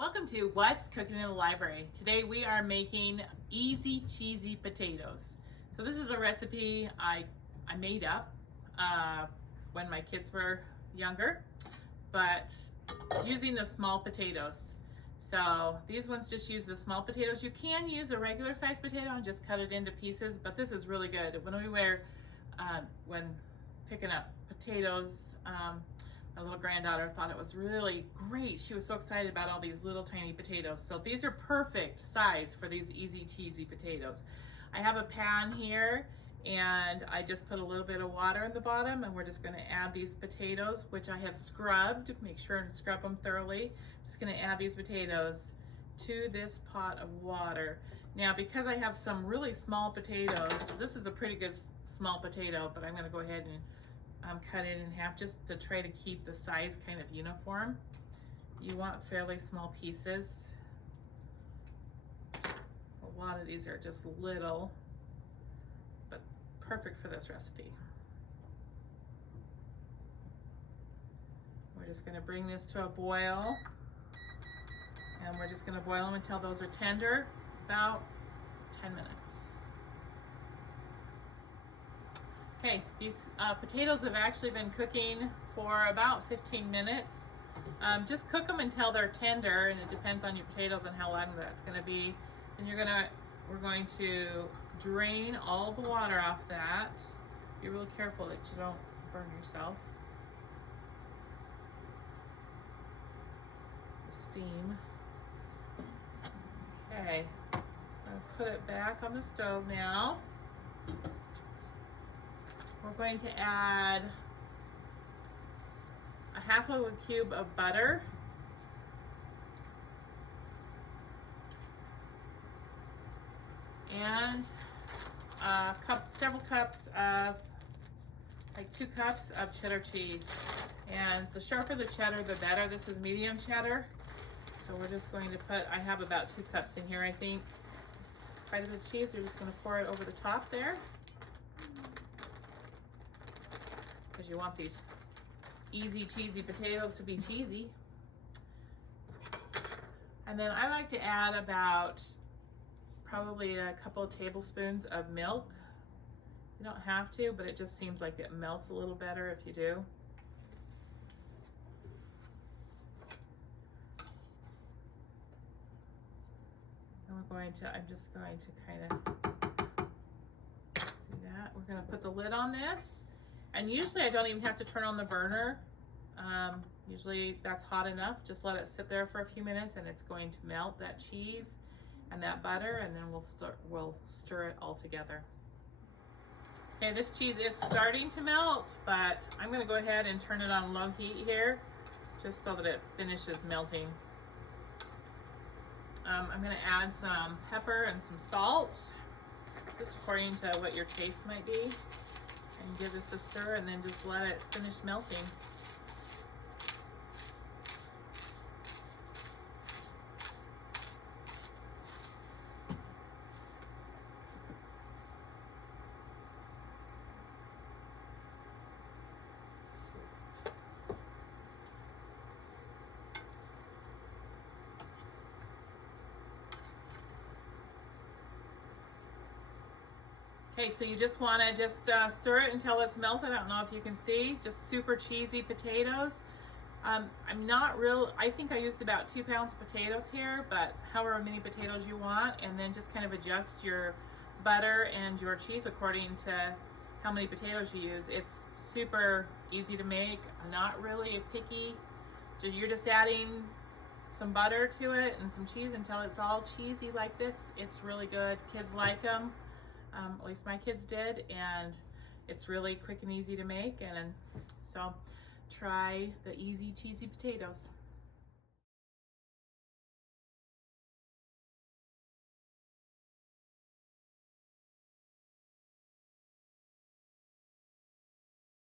Welcome to What's Cooking in the Library. Today we are making easy cheesy potatoes. So this is a recipe I made up when my kids were younger, but using the small potatoes. So these ones just use the small potatoes. You can use a regular sized potato and just cut it into pieces, but this is really good. When picking up potatoes, my little granddaughter thought it was really great. She was so excited about all these little tiny potatoes. So these are perfect size for these easy cheesy potatoes. I have a pan here and I just put a little bit of water in the bottom, and we're just going to add these potatoes, which I have scrubbed. Make sure to scrub them thoroughly. Just going to add these potatoes to this pot of water. Now, because I have some really small potatoes, this is a pretty good small potato, but I'm going to go ahead and cut it in half just to try to keep the size kind of uniform. You want fairly small pieces. A lot of these are just little, but perfect for this recipe. We're just going to bring this to a boil, and we're just going to boil them until those are tender, about 10 minutes. Okay, these potatoes have actually been cooking for about 15 minutes. Just cook them until they're tender, and it depends on your potatoes and how long that's going to be. And we're going to drain all the water off that. Be really careful that you don't burn yourself. The steam. Okay, I'm going to put it back on the stove now. We're going to add a half of a cube of butter, and several cups of, like 2 cups of cheddar cheese. And the sharper the cheddar, the better. This is medium cheddar. So we're just going to put, I have about 2 cups in here, I think. Quite a bit of cheese. We're just going to pour it over the top there, because you want these easy cheesy potatoes to be cheesy. And then I like to add about probably a couple of tablespoons of milk. You don't have to, but it just seems like it melts a little better if you do. And I'm just going to kind of do that. We're going to put the lid on this. And usually I don't even have to turn on the burner. Usually that's hot enough. Just let it sit there for a few minutes, and it's going to melt that cheese and that butter, and then we'll stir it all together. Okay, this cheese is starting to melt, but I'm going to go ahead and turn it on low heat here, just so that it finishes melting. I'm going to add some pepper and some salt, just according to what your taste might be. And give this a stir, and then just let it finish melting. Okay, so you just want to stir it until it's melted. I don't know if you can see, just super cheesy potatoes. I think I used about 2 pounds of potatoes here, but however many potatoes you want, and then just kind of adjust your butter and your cheese according to how many potatoes you use. It's super easy to make, not really picky. You're just adding some butter to it and some cheese until it's all cheesy like this. It's really good. Kids like them. At least my kids did, and it's really quick and easy to make, and so try the easy cheesy potatoes.